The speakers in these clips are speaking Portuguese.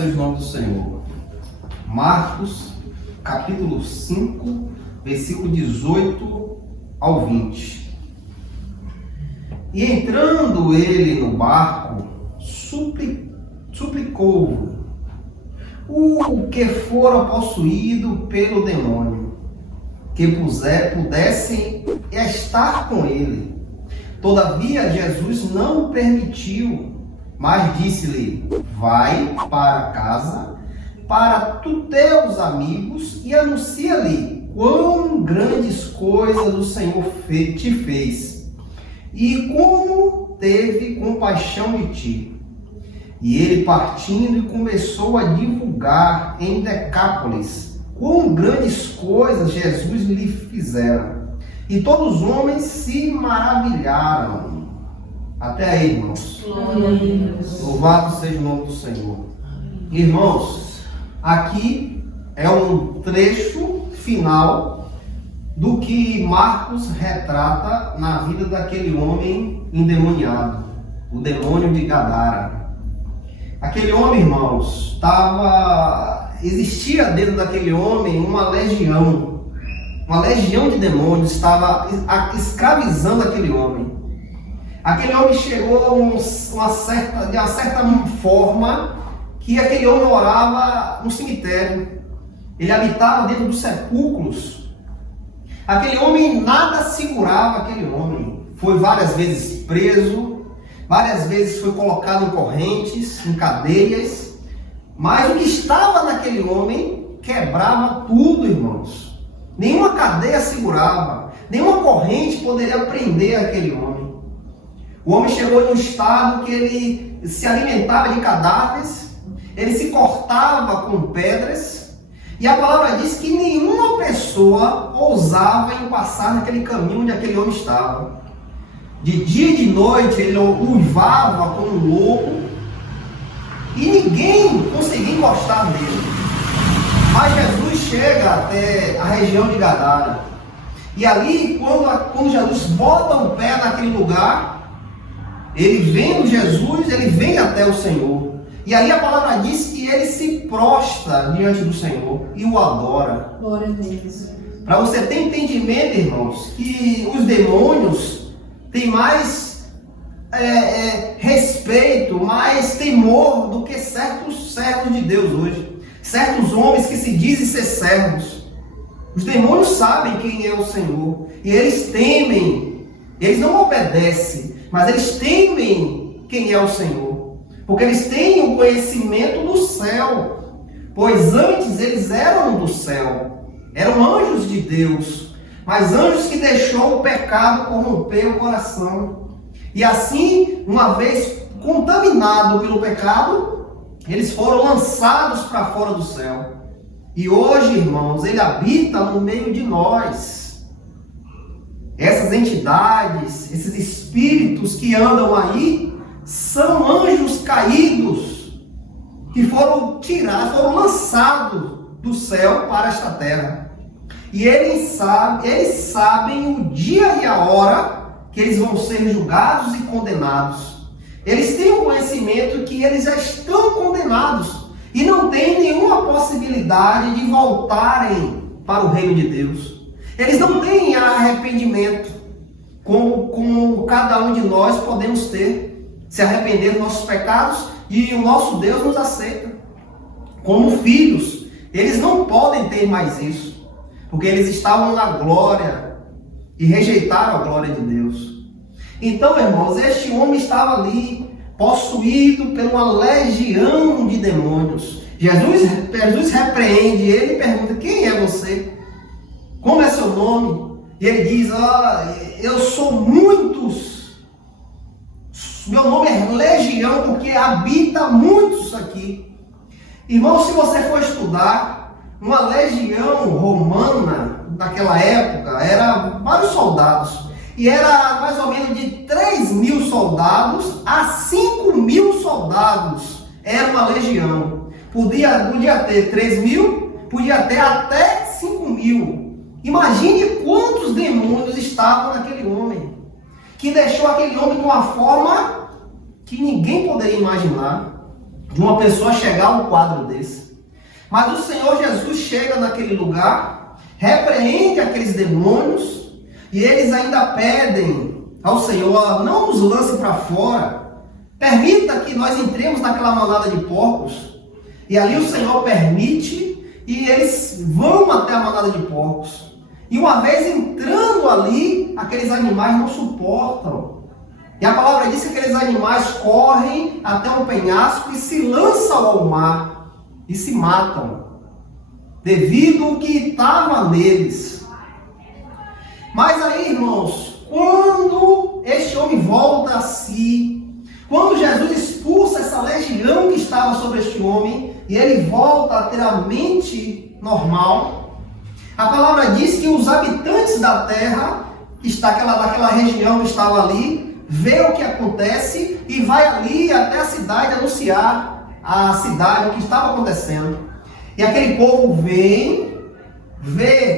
seja o nome do Senhor. Marcos, capítulo 5, versículo 18 ao 20. E entrando ele no barco, suplicou o que fora possuído pelo demônio, que pudessem estar com ele. Todavia Jesus não o permitiu, mas disse-lhe: vai para casa, para teus amigos, e anuncia-lhe quão grandes coisas o Senhor te fez, e como teve compaixão de ti. E ele, partindo, e começou a divulgar em Decápolis quão grandes coisas Jesus lhe fizera. E todos os homens se maravilharam. Até aí, irmãos. Louvado seja o nome do Senhor. Irmãos, aqui é um trecho final do que Marcos retrata na vida daquele homem endemoniado, o demônio de Gadara. Aquele homem, irmãos, existia dentro daquele homem uma legião de demônios estava escravizando aquele homem. Aquele homem chegou de uma certa forma que aquele homem orava no cemitério. Ele habitava dentro dos sepulcros. Aquele homem, nada segurava aquele homem. Foi várias vezes preso, várias vezes foi colocado em correntes, em cadeias. Mas o que estava naquele homem quebrava tudo, irmãos. Nenhuma cadeia segurava, nenhuma corrente poderia prender aquele homem. O homem chegou em um estado que ele se alimentava de cadáveres, ele se cortava com pedras, e a palavra diz que nenhuma pessoa ousava em passar naquele caminho onde aquele homem estava. De dia e de noite ele uivava como um lobo, e ninguém conseguia encostar nele. Mas Jesus chega até a região de Gadara. E ali, quando Jesus bota o pé naquele lugar, ele vendo Jesus, ele vem até o Senhor. E ali a palavra diz que ele se prostra diante do Senhor e o adora. Glória a Deus. Para você ter entendimento, irmãos, que os demônios têm mais respeito, mais temor do que certos servos de Deus hoje. Certos homens que se dizem ser servos. Os demônios sabem quem é o Senhor. E eles temem. Eles não obedecem, mas eles temem quem é o Senhor. Porque eles têm o conhecimento do céu. Pois antes eles eram do céu. Eram anjos de Deus. Mas anjos que deixou o pecado corromper o coração. E assim, uma vez contaminado pelo pecado, eles foram lançados para fora do céu. E hoje, irmãos, ele habita no meio de nós. Essas entidades, esses espíritos que andam aí, são anjos caídos, que foram lançados do céu para esta terra. E eles sabem o dia e a hora que eles vão ser julgados e condenados. Eles têm o conhecimento que eles já estão condenados e não têm nenhuma possibilidade de voltarem para o reino de Deus. Eles não têm arrependimento, como cada um de nós podemos ter, se arrepender dos nossos pecados, e o nosso Deus nos aceita como filhos. Eles não podem ter mais isso, porque eles estavam na glória e rejeitaram a glória de Deus. Então, irmãos, este homem estava ali, possuído por uma legião de demônios. Jesus repreende ele e pergunta: quem é você? Como é seu nome? E ele diz: eu sou muitos. Meu nome é legião, porque habita muitos aqui. Irmão, se você for estudar, uma legião romana daquela época era vários soldados. E era mais ou menos de 3.000 soldados a 5.000 soldados. Era uma legião. Podia ter 3.000, podia ter até 5.000. Imagine quantos demônios estavam naquele homem, que deixou aquele homem de uma forma que ninguém poderia imaginar. de uma pessoa chegar a um quadro desse. Mas o Senhor Jesus chega naquele lugar, repreende aqueles demônios, e eles ainda pedem ao Senhor: não nos lance para fora, permita que nós entremos naquela manada de porcos. E ali o Senhor permite, e eles vão até a manada de porcos. E uma vez entrando ali, aqueles animais não suportam. E a palavra diz que aqueles animais correm até um penhasco e se lançam ao mar e se matam, devido ao que estava neles. Mas aí, irmãos, quando este homem volta a si, quando Jesus expulsa essa legião que estava sobre este homem, e ele volta a ter a mente normal, a palavra diz que os habitantes da terra, daquela região que estava ali, vê o que acontece e vai ali até a cidade anunciar a cidade o que estava acontecendo. E aquele povo vê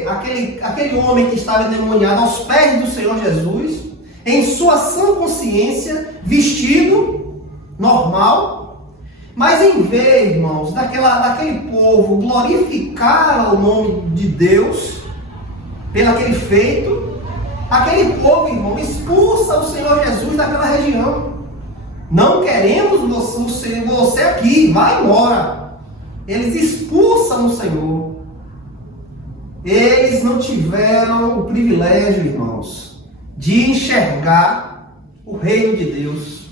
aquele homem que estava endemoniado aos pés do Senhor Jesus, em sua sã consciência, vestido normal, mas em vez, irmãos, daquele povo glorificar o nome de Deus pelo aquele feito, aquele povo, irmão, expulsa o Senhor Jesus daquela região. Não queremos você aqui, vai embora. Eles expulsam o Senhor. Eles não tiveram o privilégio, irmãos, de enxergar o reino de Deus.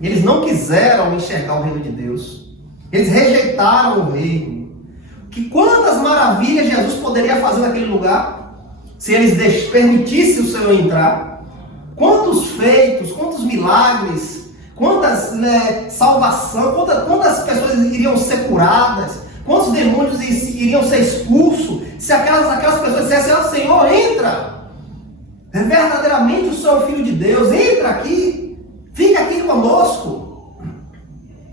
Eles não quiseram enxergar o reino de Deus. Eles rejeitaram o reino. Que quantas maravilhas Jesus poderia fazer naquele lugar, se eles permitissem o Senhor entrar. Quantos feitos, quantos milagres, quantas salvação, quantas pessoas iriam ser curadas, quantos demônios iriam ser expulsos, se aquelas pessoas dissessem: "Ó Senhor, entra, verdadeiramente o Senhor é o Filho de Deus, entra aqui, fica aqui conosco."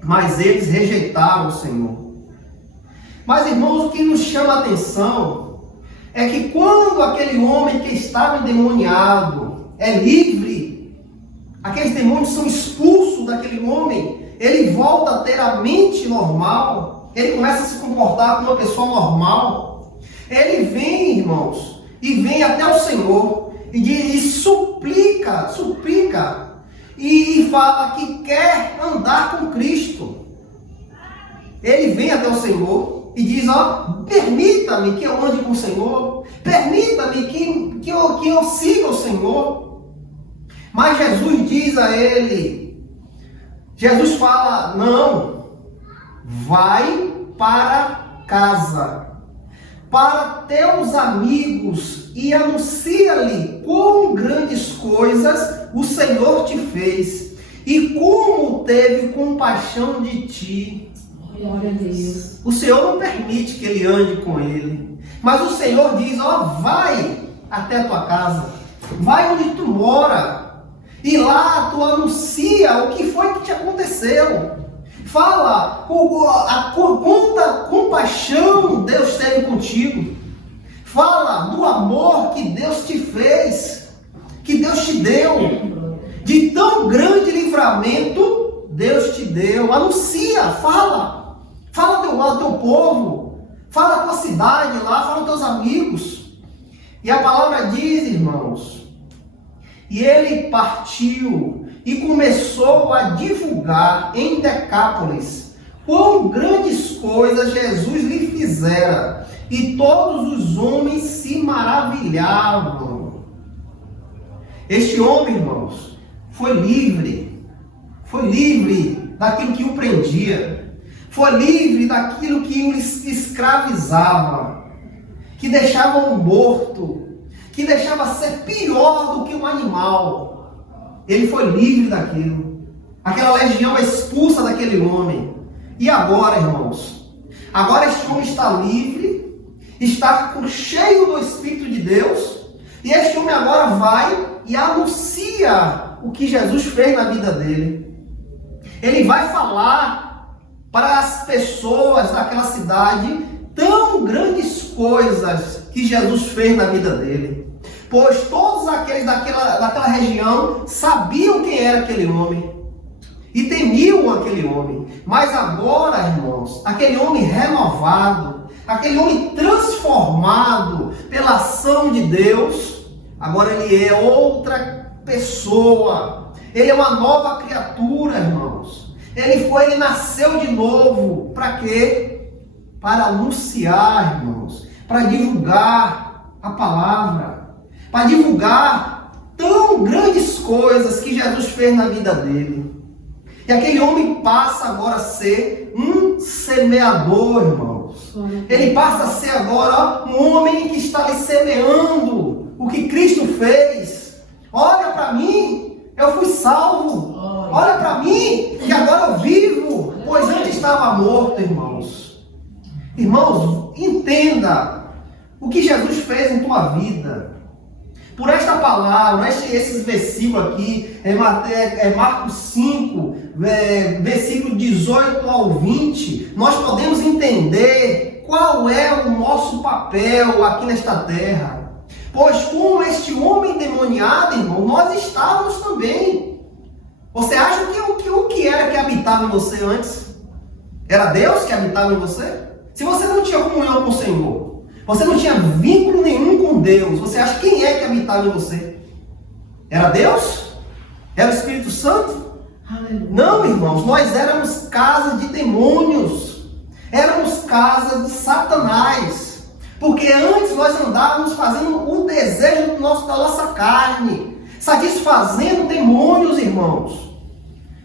Mas eles rejeitaram o Senhor. Mas, irmãos, o que nos chama a atenção é que quando aquele homem que estava endemoniado é livre, aqueles demônios são expulsos daquele homem, ele volta a ter a mente normal, ele começa a se comportar como uma pessoa normal. Ele vem, irmãos, e vem até o Senhor e diz, e suplica, e fala que quer andar com Cristo. Ele vem até o Senhor e diz: ó, permita-me que eu ande com o Senhor, permita-me que eu siga o Senhor. Mas Jesus diz a ele, Jesus fala: não, vai para casa, para teus amigos, e anuncia-lhe quão grandes coisas o Senhor te fez, e como teve compaixão de ti. Glória a Deus. O Senhor não permite que ele ande com ele, mas o Senhor diz: ó, vai até a tua casa, vai onde tu mora, e lá tu anuncia o que foi que te aconteceu. Fala quanta compaixão Deus teve contigo. Fala do amor que Deus te fez, que Deus te deu, de tão grande livramento Deus te deu. Anuncia, fala ao teu povo, fala a tua cidade lá, fala aos teus amigos. E a palavra diz, irmãos, e ele partiu e começou a divulgar em Decápolis quão grandes coisas Jesus lhe fizera, e todos os homens se maravilhavam. Este homem, irmãos, foi livre daquilo que o prendia, foi livre daquilo que o escravizava, que deixava o morto, que deixava ser pior do que um animal. Ele foi livre daquilo. Aquela legião é expulsa daquele homem. E agora, irmãos, agora este homem está livre, está cheio do Espírito de Deus, e este homem agora vai e anuncia o que Jesus fez na vida dele. Ele vai falar para as pessoas daquela cidade tão grandes coisas que Jesus fez na vida dele, pois todos aqueles daquela região sabiam quem era aquele homem. e temiam aquele homem. Mas agora, irmãos, aquele homem renovado, aquele homem transformado pela ação de Deus, agora ele é outra pessoa. Ele é uma nova criatura, irmãos. Ele nasceu de novo. Para quê? Para anunciar, irmãos. Para divulgar a palavra. Para divulgar tão grandes coisas que Jesus fez na vida dele. E aquele homem passa agora a ser um semeador, irmãos. Ele passa a ser agora um homem que está ali semeando o que Cristo fez. Olha para mim, eu fui salvo. Olha para mim, que agora eu vivo, pois antes estava morto, irmãos. Irmãos, entenda o que Jesus fez em tua vida. Por esta palavra, esses versículos aqui, Marcos 5, versículo 18 ao 20, nós podemos entender qual é o nosso papel aqui nesta terra. Pois como este homem endemoniado, irmão, nós estávamos também. Você acha que o que era que habitava em você antes? Era Deus que habitava em você? Se você não tinha comunhão com o Senhor, você não tinha vínculo nenhum com Deus, você acha quem é que habitava em você? Era Deus? Era o Espírito Santo? Aleluia. Não, irmãos, nós éramos casa de demônios. Éramos casa de Satanás. Porque antes nós andávamos fazendo o desejo da nossa carne, satisfazendo demônios, irmãos.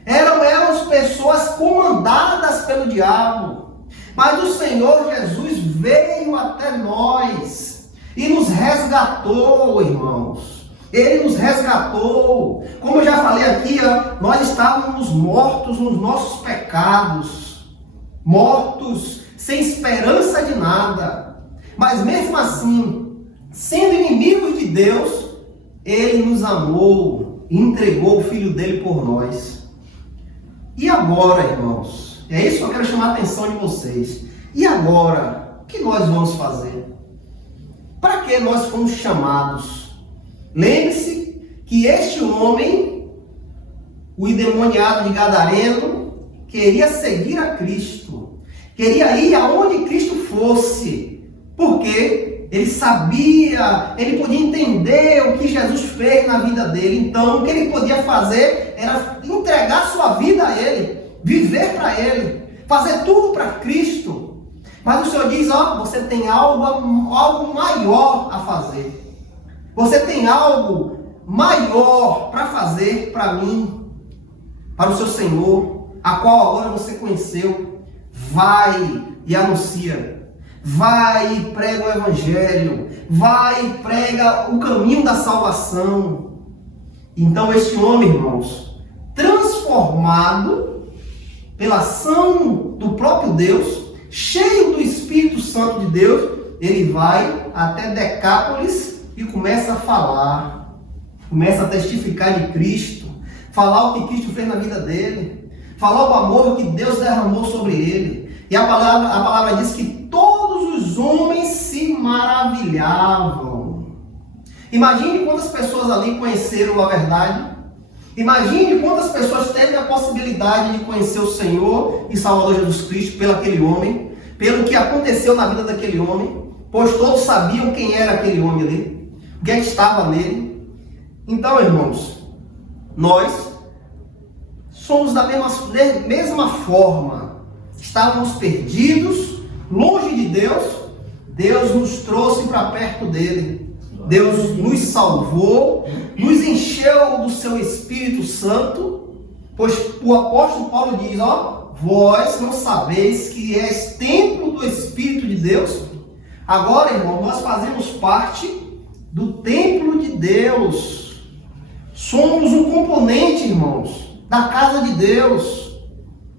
Éramos pessoas comandadas pelo diabo. Mas o Senhor Jesus veio até nós e nos resgatou, irmãos. Ele nos resgatou. Como eu já falei aqui, nós estávamos mortos nos nossos pecados. Mortos, sem esperança de nada. Mas mesmo assim, sendo inimigos de Deus, Ele nos amou e entregou o Filho dele por nós. E agora, irmãos? É isso que eu quero chamar a atenção de vocês. E agora, o que nós vamos fazer? Para que nós fomos chamados? Lembre-se que este homem, o endemoniado de Gadareno, queria seguir a Cristo. Queria ir aonde Cristo fosse. Porque ele sabia, ele podia entender o que Jesus fez na vida dele. Então, o que ele podia fazer era entregar sua vida a Ele. Viver para Ele, fazer tudo para Cristo. Mas o Senhor diz, você tem algo maior a fazer. Você tem algo maior para fazer para mim, para o seu Senhor, a qual agora você conheceu. Vai e anuncia. Vai e prega o Evangelho. Vai e prega o caminho da salvação. Então este homem, irmãos, transformado pela ação do próprio Deus, cheio do Espírito Santo de Deus, ele vai até Decápolis e começa a falar, começa a testificar de Cristo, falar o que Cristo fez na vida dele, falar o amor que Deus derramou sobre ele. E a palavra diz que todos os homens se maravilhavam. Imagine quantas pessoas ali conheceram a verdade. Imagine quantas pessoas teve a possibilidade de conhecer o Senhor e Salvador Jesus Cristo pelo aquele homem, pelo que aconteceu na vida daquele homem, pois todos sabiam quem era aquele homem ali, o que estava nele. Então, irmãos, nós somos da mesma forma, estávamos perdidos, longe de Deus, Deus nos trouxe para perto dele. Deus nos salvou, nos encheu do seu Espírito Santo, pois o apóstolo Paulo diz, vós não sabeis que és templo do Espírito de Deus? Agora, irmão, nós fazemos parte do templo de Deus. Somos um componente, irmãos, da casa de Deus.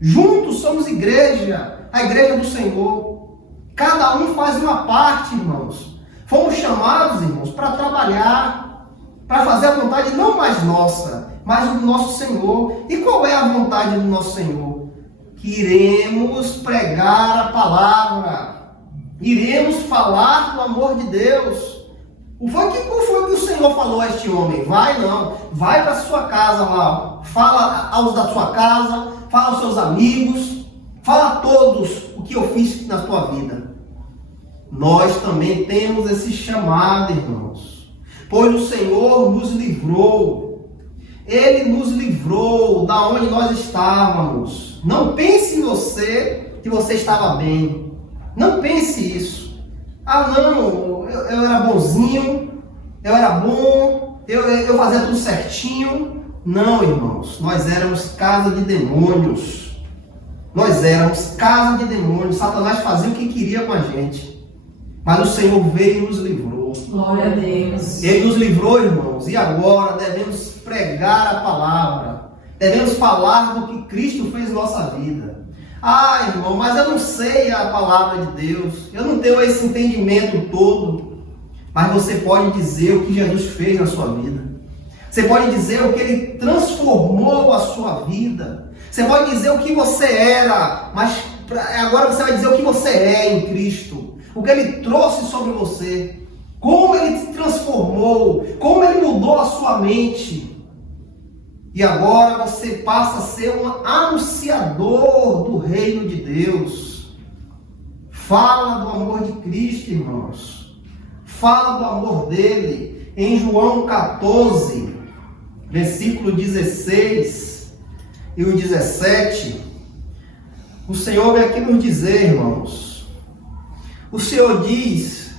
Juntos somos igreja, a igreja do Senhor. Cada um faz uma parte, irmãos. Fomos chamados, irmãos, para trabalhar, para fazer a vontade não mais nossa, mas do nosso Senhor. E qual é a vontade do nosso Senhor? Que iremos pregar a palavra, iremos falar do amor de Deus. Qual foi que o Senhor falou a este homem? Vai não, vai para a sua casa lá, fala aos da sua casa, fala aos seus amigos, fala a todos o que eu fiz na tua vida. Nós também temos esse chamado, irmãos, pois o Senhor nos livrou. Ele nos livrou da onde nós estávamos. Não pense em você que você estava bem. Não pense isso. Ah, não, eu era bonzinho, eu era bom, eu fazia tudo certinho. Não, irmãos, nós éramos casa de demônios. Nós éramos casa de demônios. Satanás fazia o que queria com a gente. Mas o Senhor veio e nos livrou. Glória a Deus. Ele nos livrou, irmãos, e agora devemos pregar a palavra. Devemos falar do que Cristo fez em nossa vida. Ah, irmão, mas eu não sei a palavra de Deus. Eu não tenho esse entendimento todo. Mas você pode dizer o que Jesus fez na sua vida. Você pode dizer o que Ele transformou a sua vida. Você pode dizer o que você era, mas agora você vai dizer o que você é em Cristo. O que Ele trouxe sobre você. Como Ele te transformou. Como Ele mudou a sua mente. E agora você passa a ser um anunciador do reino de Deus. Fala do amor de Cristo, irmãos. Fala do amor dele. Em João 14, versículo 16 e o 17, o Senhor vem aqui nos dizer, irmãos. O Senhor diz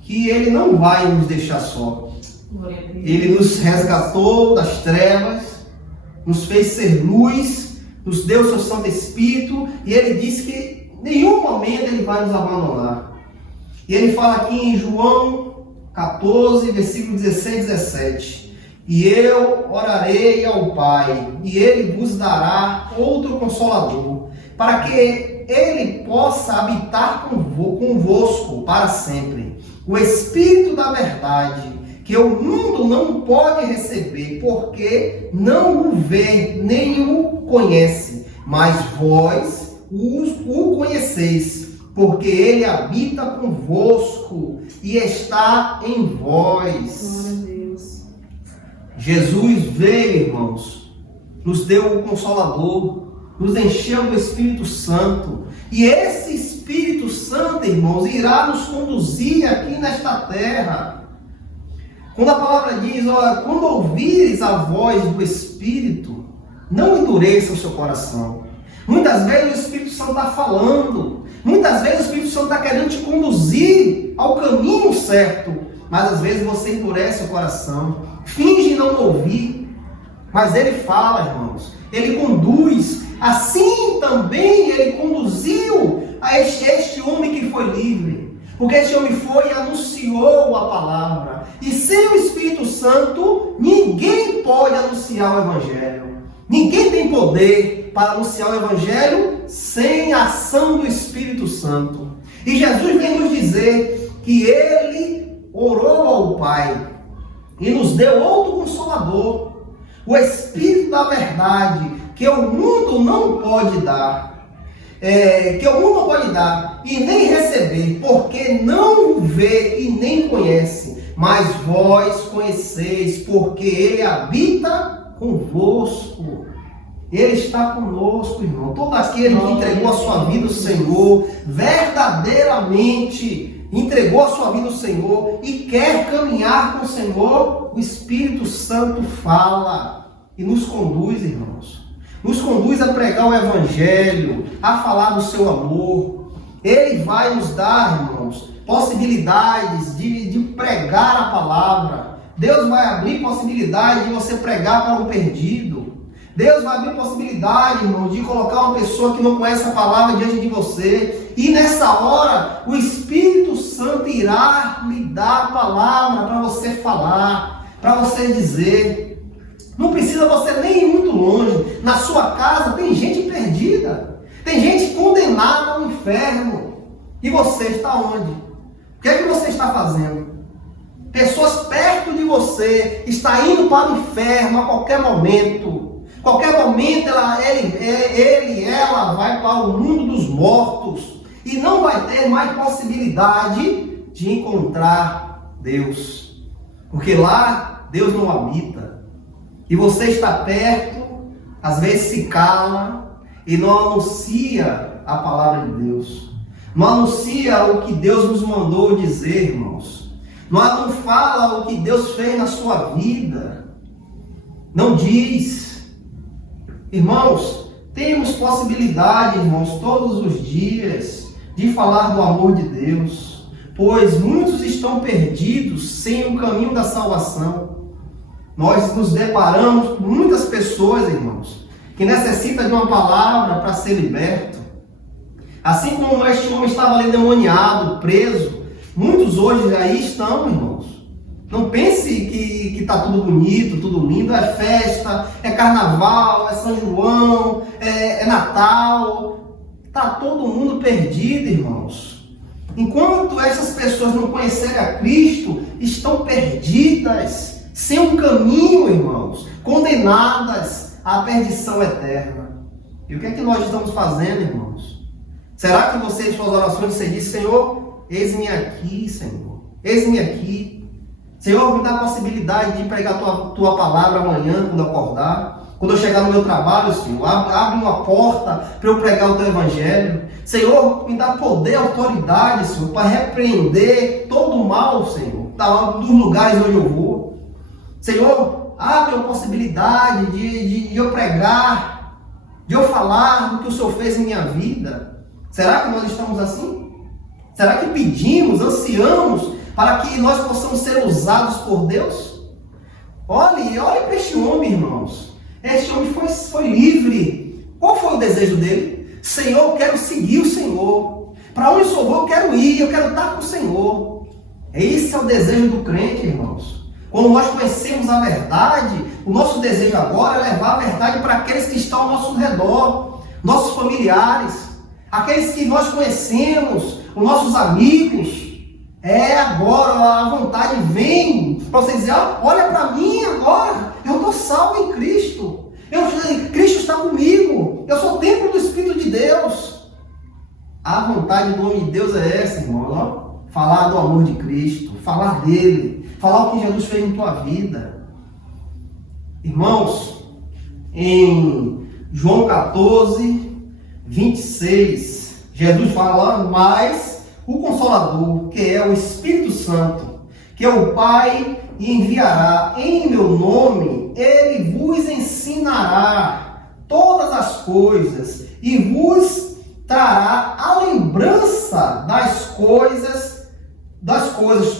que Ele não vai nos deixar só. Ele nos resgatou das trevas, nos fez ser luz, nos deu o seu Santo Espírito, e Ele disse que em nenhum momento Ele vai nos abandonar. E Ele fala aqui em João 14, versículo 16 e 17: E eu orarei ao Pai, e Ele vos dará outro Consolador, para que Ele possa habitar convosco para sempre. O Espírito da verdade, que o mundo não pode receber, porque não o vê, nem o conhece. Mas vós o conheceis, porque Ele habita convosco e está em vós. Glória a Deus. Jesus veio, irmãos, nos deu o Consolador, nos encheu do Espírito Santo. E esse Espírito Santo, irmãos, irá nos conduzir aqui nesta terra. Quando a palavra diz, olha, quando ouvires a voz do Espírito, não endureça o seu coração. Muitas vezes o Espírito Santo está falando. Muitas vezes o Espírito Santo está querendo te conduzir ao caminho certo. Mas às vezes você endurece o coração. Finge não ouvir. Mas Ele fala, irmãos. Ele conduz. Assim também Ele conduziu a este homem que foi livre. Porque este homem foi e anunciou a palavra. E sem o Espírito Santo, ninguém pode anunciar o Evangelho. Ninguém tem poder para anunciar o Evangelho sem a ação do Espírito Santo. E Jesus vem nos dizer que Ele orou ao Pai e nos deu outro Consolador, o Espírito da verdade, que o mundo não pode dar. Que o mundo não pode dar e nem receber, porque não o vê e nem conhece, mas vós conheceis, porque Ele habita convosco. Ele está conosco, irmão. Todo aquele que entregou a sua vida ao Senhor, verdadeiramente entregou a sua vida ao Senhor e quer caminhar com o Senhor, o Espírito Santo fala e nos conduz, irmãos. Nos conduz a pregar o Evangelho, a falar do seu amor. Ele vai nos dar, irmãos, possibilidades de pregar a palavra. Deus vai abrir possibilidade de você pregar para um perdido. Deus vai abrir possibilidade, irmão, de colocar uma pessoa que não conhece a palavra diante de você. E nessa hora, o Espírito Santo irá lhe dar a palavra para você falar, para você dizer. Não precisa você nem ir muito longe. Na sua casa tem gente perdida. Tem gente condenada ao inferno. E você está onde? O que é que você está fazendo? Pessoas perto de você estão indo para o inferno a qualquer momento. Qualquer momento ele e ela vai para o mundo dos mortos. E não vai ter mais possibilidade de encontrar Deus. Porque lá Deus não habita. E você está perto, às vezes se cala e não anuncia a palavra de Deus. Não anuncia o que Deus nos mandou dizer, irmãos. Não fala o que Deus fez na sua vida. Não diz. Irmãos, temos possibilidade, irmãos, todos os dias de falar do amor de Deus, pois muitos estão perdidos sem o caminho da salvação. Nós nos deparamos com muitas pessoas, irmãos, que necessitam de uma palavra para ser liberto. Assim como este homem estava ali endemoniado, preso, muitos hoje aí estão, irmãos. Não pense que está tudo bonito, tudo lindo, é festa, é carnaval, é São João, é Natal. Está todo mundo perdido, irmãos. Enquanto essas pessoas não conhecerem a Cristo, estão perdidas, sem um caminho, irmãos, condenadas à perdição eterna. E o que é que nós estamos fazendo, irmãos? Será que você, em suas orações, você diz: Senhor, eis-me aqui, Senhor, eis-me aqui. Senhor, me dá a possibilidade de pregar a tua palavra amanhã, quando eu acordar. Quando eu chegar no meu trabalho, Senhor, abre uma porta para eu pregar o teu evangelho. Senhor, me dá poder e autoridade, Senhor, para repreender todo o mal, Senhor, dos lugares onde eu vou. Senhor, abre a possibilidade de eu pregar, de eu falar do que o Senhor fez em minha vida. Será que nós estamos assim? Será que pedimos, ansiamos para que nós possamos ser usados por Deus? Olhe para este homem, irmãos. Este homem foi livre. Qual foi o desejo dele? Senhor, eu quero seguir o Senhor. Para onde eu vou, eu quero ir, eu quero estar com o Senhor. Esse é o desejo do crente, irmãos. Quando nós conhecemos a verdade, o nosso desejo agora é levar a verdade para aqueles que estão ao nosso redor, nossos familiares, aqueles que nós conhecemos, os nossos amigos. Agora a vontade vem para você dizer: olha para mim agora, eu estou salvo em Cristo. Cristo está comigo, eu sou o templo do Espírito de Deus. A vontade do homem de Deus é essa, irmão. Falar do amor de Cristo, falar dele, falar o que Jesus fez em tua vida. Irmãos, em João 14, 26, Jesus fala: mas o Consolador, que é o Espírito Santo, que é o Pai enviará em meu nome, ele vos ensinará todas as coisas e vos trará a lembrança das coisas,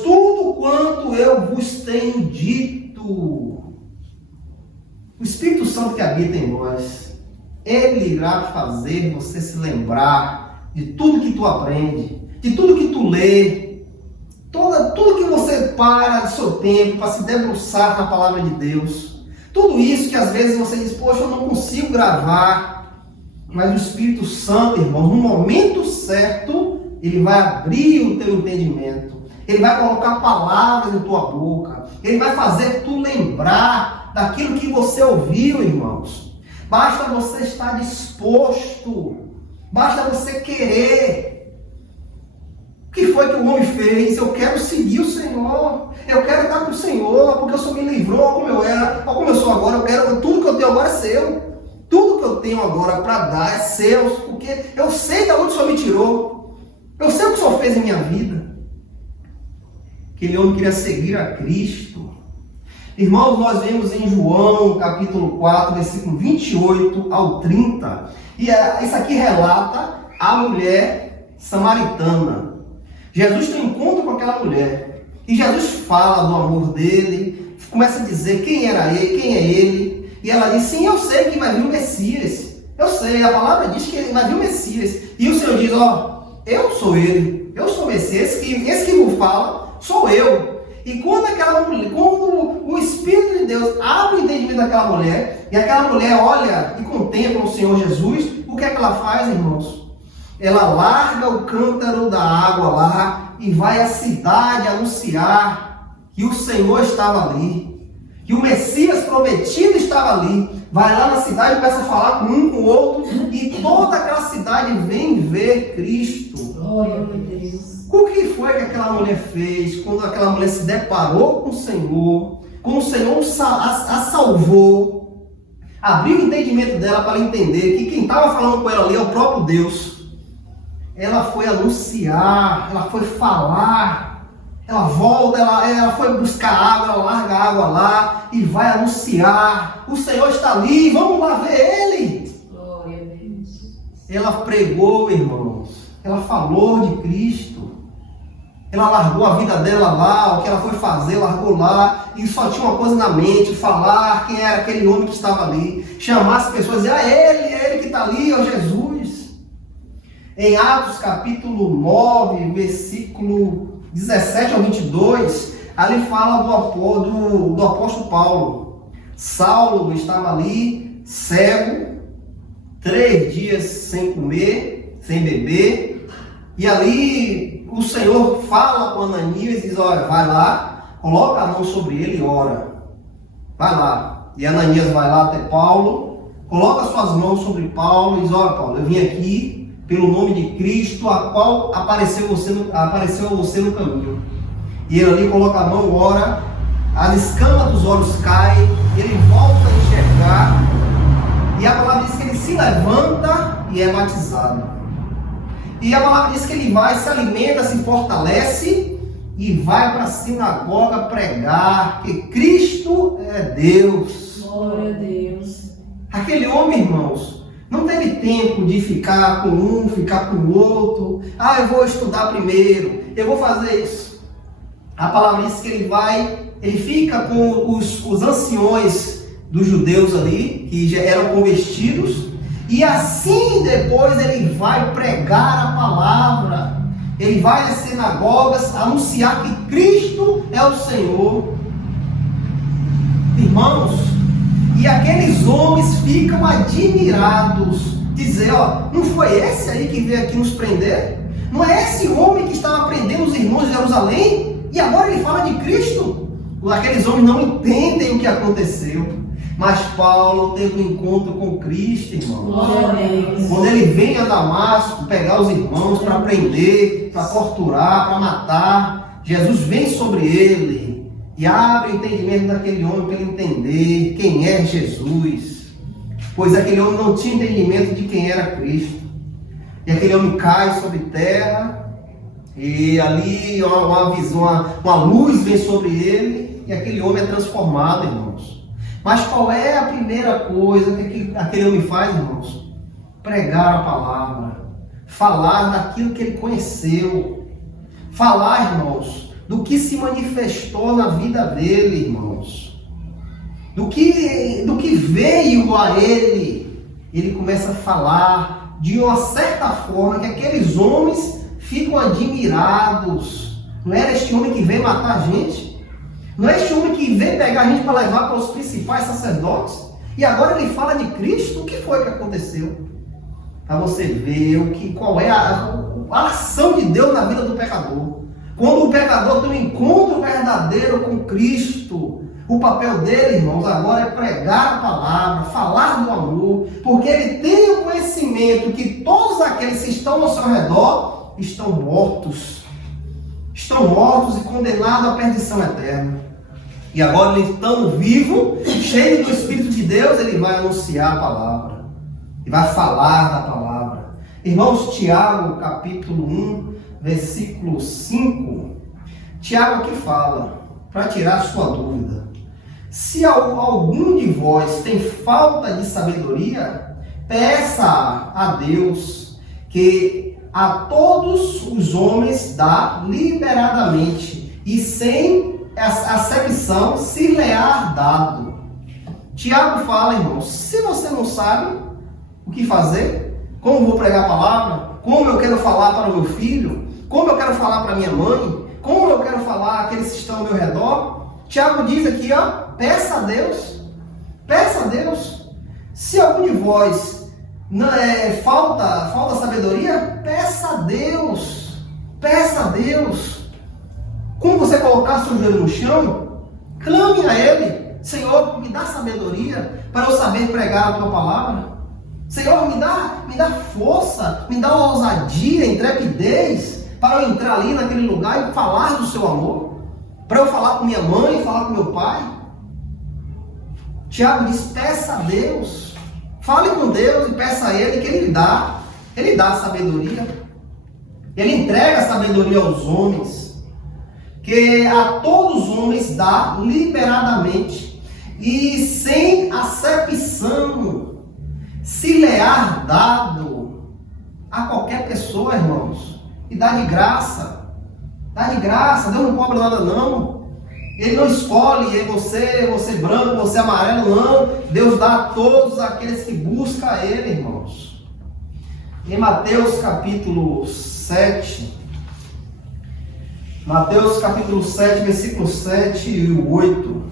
tudo quanto eu vos tenho dito. O Espírito Santo que habita em nós, ele irá fazer você se lembrar de tudo que tu aprende, de tudo que tu lê, tudo que você para do seu tempo para se debruçar na palavra de Deus. Tudo isso que às vezes você diz: poxa, eu não consigo gravar. Mas o Espírito Santo, irmãos, no momento certo, ele vai abrir o teu entendimento. Ele vai colocar palavras em tua boca. Ele vai fazer tu lembrar daquilo que você ouviu, irmãos. Basta você estar disposto. Basta você querer. O que foi que o homem fez? Eu quero seguir o Senhor. Eu quero estar com o Senhor, porque o Senhor me livrou como eu era, ou como eu sou agora. Eu quero, tudo que eu tenho agora é seu. Tudo que eu tenho agora para dar é seu, porque eu sei de onde o Senhor me tirou. Eu sei o que o Senhor fez em minha vida. Aquele homem queria seguir a Cristo. Irmãos, nós vemos em João, capítulo 4, versículo 28 ao 30. E isso aqui relata a mulher samaritana. Jesus tem um encontro com aquela mulher. E Jesus fala do amor dele. Começa a dizer quem era ele, quem é ele. E ela diz: sim, eu sei que vai vir o Messias. Eu sei, a palavra diz que vai vir o Messias. E o Senhor diz: eu sou ele. Eu sou o Messias. Esse que me fala sou eu. E quando o Espírito de Deus abre o entendimento daquela mulher, e aquela mulher olha e contempla o Senhor Jesus, o que é que ela faz, irmãos? Ela larga o cântaro da água lá e vai à cidade anunciar que o Senhor estava ali, que o Messias prometido estava ali. Vai lá na cidade e começa a falar com um, com o outro, e toda aquela cidade vem ver Cristo. Glória a Deus. O que foi que aquela mulher fez quando aquela mulher se deparou com o Senhor, quando o Senhor a salvou, abriu o entendimento dela para ela entender que quem estava falando com ela ali é o próprio Deus. Ela foi anunciar, ela foi falar, ela volta, ela foi buscar água, ela larga a água lá e vai anunciar. O Senhor está ali, vamos lá ver Ele. Glória a Deus. Ela pregou, irmãos, ela falou de Cristo. Ela largou a vida dela lá, o que ela foi fazer, largou lá, e só tinha uma coisa na mente, falar quem era aquele homem que estava ali, chamar as pessoas e dizer, é ele que está ali, ó Jesus. Em Atos capítulo 9, versículo 17 ao 22, ali fala do apóstolo Paulo. Saulo estava ali, cego, 3 dias sem comer, sem beber, e ali o Senhor fala com Ananias e diz, olha, vai lá, coloca a mão sobre ele e ora. Vai lá. E Ananias vai lá até Paulo, coloca suas mãos sobre Paulo e diz, olha Paulo, eu vim aqui pelo nome de Cristo, a qual apareceu a você no caminho. E ele ali coloca a mão, ora, as escamas dos olhos caem, ele volta a enxergar, e a palavra diz que ele se levanta e é batizado. E a palavra diz que ele vai, se alimenta, se fortalece e vai para a sinagoga pregar que Cristo é Deus. Glória a Deus. Aquele homem, irmãos, não teve tempo de ficar com um, ficar com o outro. Ah, eu vou estudar primeiro, eu vou fazer isso. A palavra diz que ele fica com os anciões dos judeus ali, que já eram convertidos, e assim depois ele vai pregar a palavra. Ele vai às sinagogas anunciar que Cristo é o Senhor. Irmãos, e aqueles homens ficam admirados, dizer, ó, não foi esse aí que veio aqui nos prender? Não é esse homem que estava prendendo os irmãos de Jerusalém? E agora ele fala de Cristo? Aqueles homens não entendem o que aconteceu. Mas Paulo teve um encontro com Cristo, irmãos. Glória a Deus. Quando ele vem a Damasco pegar os irmãos para prender, para torturar, para matar, Jesus vem sobre ele e abre o entendimento daquele homem para ele entender quem é Jesus. Pois aquele homem não tinha entendimento de quem era Cristo. E aquele homem cai sobre terra e ali uma visão, uma luz vem sobre ele e aquele homem é transformado, irmãos. Mas qual é a primeira coisa que aquele homem faz, irmãos? Pregar a palavra. Falar daquilo que ele conheceu. Falar, irmãos, do que se manifestou na vida dele, irmãos. Do que veio a ele. Ele começa a falar de uma certa forma que aqueles homens ficam admirados. Não era este homem que veio matar a gente? Não é este homem que veio pegar a gente para levar para os principais sacerdotes? E agora ele fala de Cristo? O que foi que aconteceu? Para você ver qual é a ação de Deus na vida do pecador. Quando o pecador tem um encontro verdadeiro com Cristo, o papel dele, irmãos, agora é pregar a palavra, falar do amor, porque ele tem o conhecimento que todos aqueles que estão ao seu redor estão mortos. Estão mortos e condenados à perdição eterna. E agora ele estando vivo, cheio do Espírito de Deus, ele vai anunciar a palavra. E vai falar da palavra. Irmãos, Tiago, capítulo 1, versículo 5. Tiago aqui fala, para tirar sua dúvida. Se algum de vós tem falta de sabedoria, peça a Deus, que a todos os homens dá liberadamente, e sem acepção se lhe há dado. Tiago fala, irmãos, se você não sabe o que fazer, como vou pregar a palavra, como eu quero falar para o meu filho, como eu quero falar para minha mãe, como eu quero falar àqueles que estão ao meu redor, Tiago diz aqui, ó, peça a Deus, peça a Deus. Se algum de vós falta sabedoria, peça a Deus, peça a Deus. Como você colocar seu joelho no chão, clame a Ele, Senhor, me dá sabedoria para eu saber pregar a Tua palavra. Senhor, me dá força, me dá ousadia, intrepidez para eu entrar ali naquele lugar e falar do seu amor? Para eu falar com minha mãe, falar com meu pai? Tiago diz, peça a Deus. Fale com Deus e peça a Ele que Ele dá. Ele dá a sabedoria. Ele entrega a sabedoria aos homens. Que a todos os homens dá liberadamente. E sem acepção. Se lhe é dado a qualquer pessoa, irmãos. E dá de graça. Dá de graça. Deus não cobra nada, não. Ele não escolhe você branco, você amarelo, não. Deus dá a todos aqueles que buscam a Ele, irmãos. Em Mateus capítulo 7, Mateus capítulo 7, versículo 7 e 8.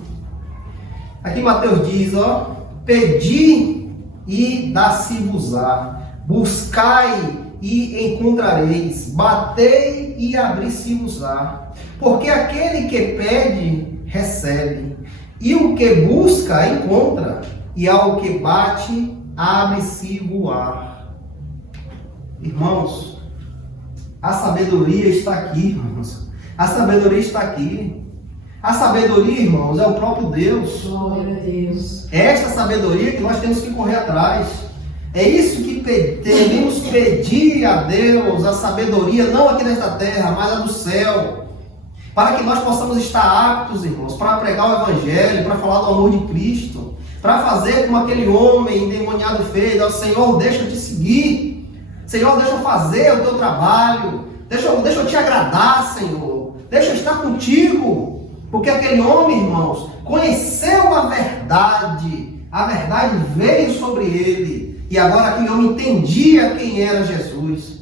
Aqui Mateus diz, ó, pedi e dá-se-vos-á, buscai e encontrareis, batei e abri-se-vos-á. Porque aquele que pede, recebe, e o que busca, encontra, e ao que bate, abre-se-vos-á. Irmãos, a sabedoria está aqui, irmãos. A sabedoria está aqui. A sabedoria, irmãos, é o próprio Deus. Glória a Deus. É esta sabedoria que nós temos que correr atrás. É isso que devemos pedir a Deus, a sabedoria, não aqui nesta terra, mas a do céu. Para que nós possamos estar aptos, irmãos, para pregar o Evangelho, para falar do amor de Cristo, para fazer como aquele homem endemoniado fez, ó, Senhor, deixa eu te seguir, Senhor, deixa eu fazer o teu trabalho, deixa eu te agradar, Senhor, deixa eu estar contigo, porque aquele homem, irmãos, conheceu a verdade veio sobre ele, e agora aquele homem entendia quem era Jesus,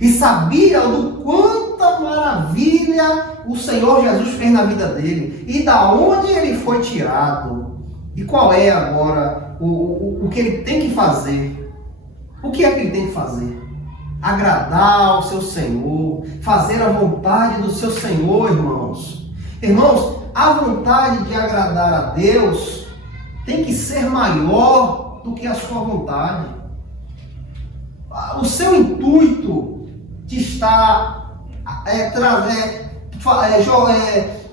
e sabia do quanta maravilha o Senhor Jesus fez na vida dele, e da onde ele foi tirado, e qual é agora o que ele tem que fazer. O que é que ele tem que fazer? Agradar ao seu Senhor, fazer a vontade do seu Senhor, irmãos. Irmãos, a vontade de agradar a Deus tem que ser maior do que a sua vontade. O seu intuito de estar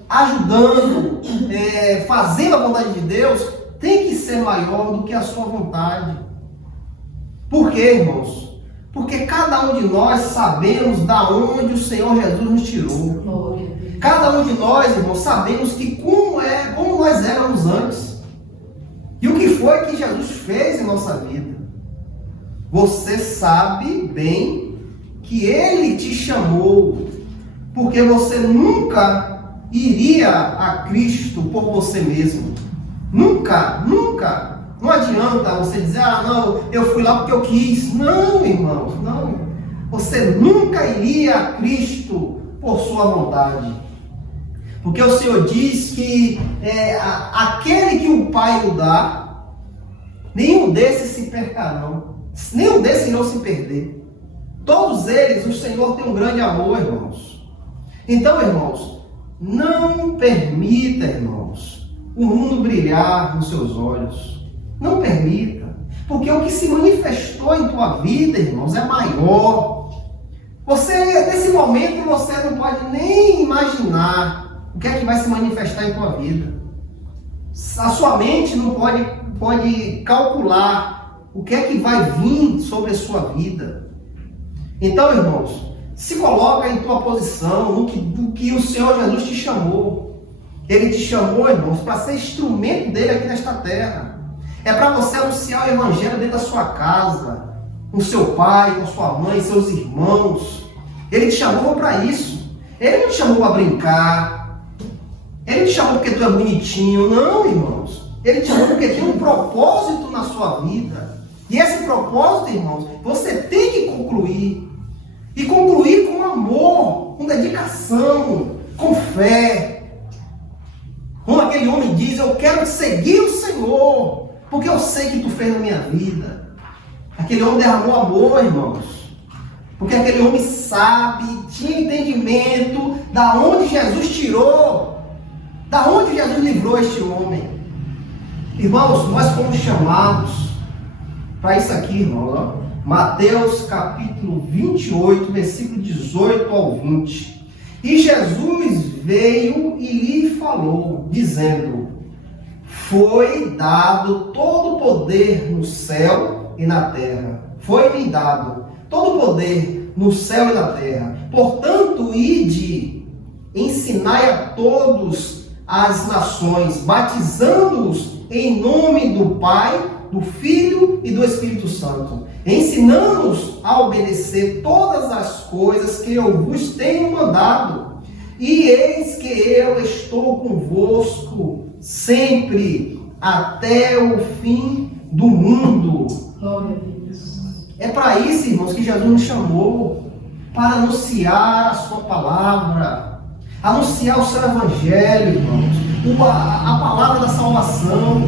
ajudando, fazendo a vontade de Deus, tem que ser maior do que a sua vontade. Por quê, irmãos? Porque cada um de nós sabemos da onde o Senhor Jesus nos tirou. Glória a Deus. Cada um de nós, irmãos, sabemos que como nós éramos antes. E o que foi que Jesus fez em nossa vida. Você sabe bem que Ele te chamou, porque você nunca iria a Cristo por você mesmo. Nunca, nunca. Não adianta você dizer, não, eu fui lá porque eu quis. Não, irmãos, não. Você nunca iria a Cristo por sua vontade. Porque o Senhor diz que aquele que o Pai o dá, nenhum desses se percarão. Nenhum desses irão se perder. Todos eles, o Senhor tem um grande amor, irmãos. Então, irmãos, não permita, irmãos, o mundo brilhar nos seus olhos. Não permita. Porque o que se manifestou em tua vida, irmãos, é maior. Nesse momento, você não pode nem imaginar o que é que vai se manifestar em tua vida. A sua mente não pode calcular o que é que vai vir sobre a sua vida. Então, irmãos, se coloca em tua posição do que o Senhor Jesus te chamou. Ele te chamou, irmãos, para ser instrumento dele aqui nesta terra. É para você anunciar o Evangelho dentro da sua casa, com seu pai, com sua mãe, seus irmãos. Ele te chamou para isso. Ele não te chamou para brincar. Ele te chamou porque tu é bonitinho. Não, irmãos. Ele te chamou porque tem um propósito na sua vida. E esse propósito, irmãos, você tem que concluir. E concluir com amor, com dedicação, com fé. Como aquele homem diz, eu quero seguir o Senhor, porque eu sei que tu fez na minha vida. Aquele homem derramou amor, irmãos. Porque aquele homem sabe, tinha entendimento da onde Jesus tirou, da onde Jesus livrou este homem. Irmãos, nós fomos chamados para isso aqui, irmãos, ó. Mateus capítulo 28, versículo 18 ao 20. E Jesus veio e lhe falou, dizendo: foi dado todo o poder no céu e na terra. Foi-me dado todo o poder no céu e na terra. Portanto, ide, ensinai a todos as nações, batizando-os em nome do Pai, do Filho e do Espírito Santo, ensinando-os a obedecer todas as coisas que eu vos tenho mandado. E eis que eu estou convosco sempre, até o fim do mundo. Glória a Deus. É É para isso, irmãos, que Jesus nos chamou, para anunciar a sua palavra, anunciar o seu evangelho, irmãos, a palavra da salvação.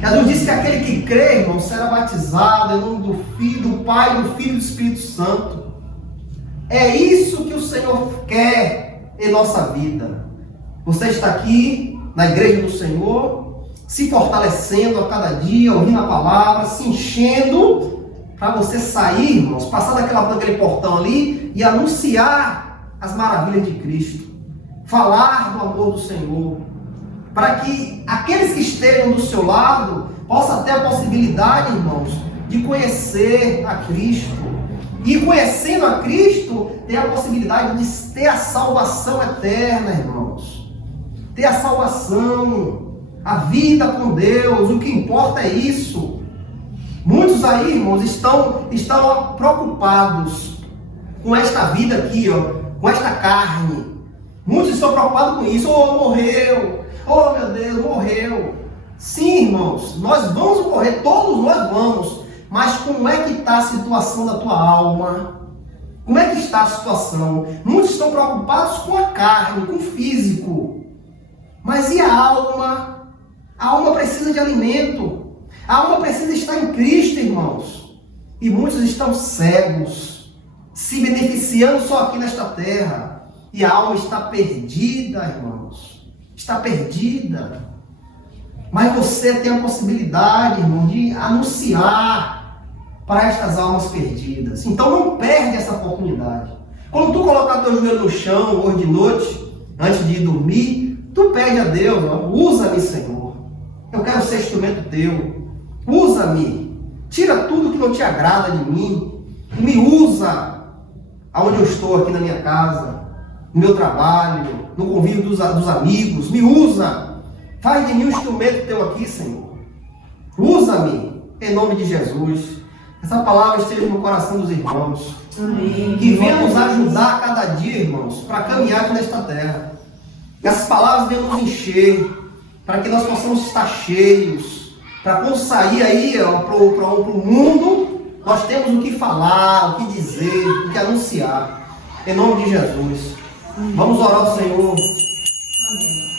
Jesus disse que aquele que crê, irmão, será batizado em nome do Filho, do Pai, do Filho e do Espírito Santo. É isso que o Senhor quer em nossa vida. Você está aqui na igreja do Senhor, se fortalecendo a cada dia, ouvindo a palavra, se enchendo, para você sair, irmãos, passar daquele portão ali e anunciar as maravilhas de Cristo. Falar do amor do Senhor. Para que aqueles que estejam do seu lado possam ter a possibilidade, irmãos, de conhecer a Cristo. E conhecendo a Cristo, ter a possibilidade de ter a salvação eterna, irmãos. Ter a salvação, a vida com Deus. O que importa é isso. Muitos aí, irmãos, estão preocupados com esta vida aqui, ó, com esta carne. Muitos estão preocupados com isso. Oh, morreu. Oh, meu Deus, morreu. Sim, irmãos, nós vamos morrer, todos nós vamos. Mas como é que está a situação da tua alma? Como é que está a situação? Muitos estão preocupados com a carne, com o físico. Mas e a alma? A alma precisa de alimento. A alma precisa estar em Cristo, irmãos. E muitos estão cegos, se beneficiando só aqui nesta terra. E a alma está perdida, irmãos. Está perdida. Mas você tem a possibilidade, irmão, de anunciar para estas almas perdidas. Então não perde essa oportunidade. Quando tu colocar teu joelho no chão hoje de noite, antes de ir dormir, tu pede a Deus: usa-me, Senhor. Eu quero ser instrumento teu. Usa-me. Tira tudo que não te agrada de mim. E me usa aonde eu estou aqui na minha casa, no meu trabalho, no convívio dos amigos. Me usa. Faz de mim um instrumento teu aqui, Senhor. Usa-me em nome de Jesus. Essa palavra esteja no coração dos irmãos. Amém. Que venha nos ajudar a cada dia, irmãos, para caminhar aqui nesta terra. Que essas palavras venham nos encher, para que nós possamos estar cheios. Para quando sair aí para o mundo, nós temos o que falar, o que dizer, o que anunciar. Em nome de Jesus. Vamos orar ao Senhor. Amém.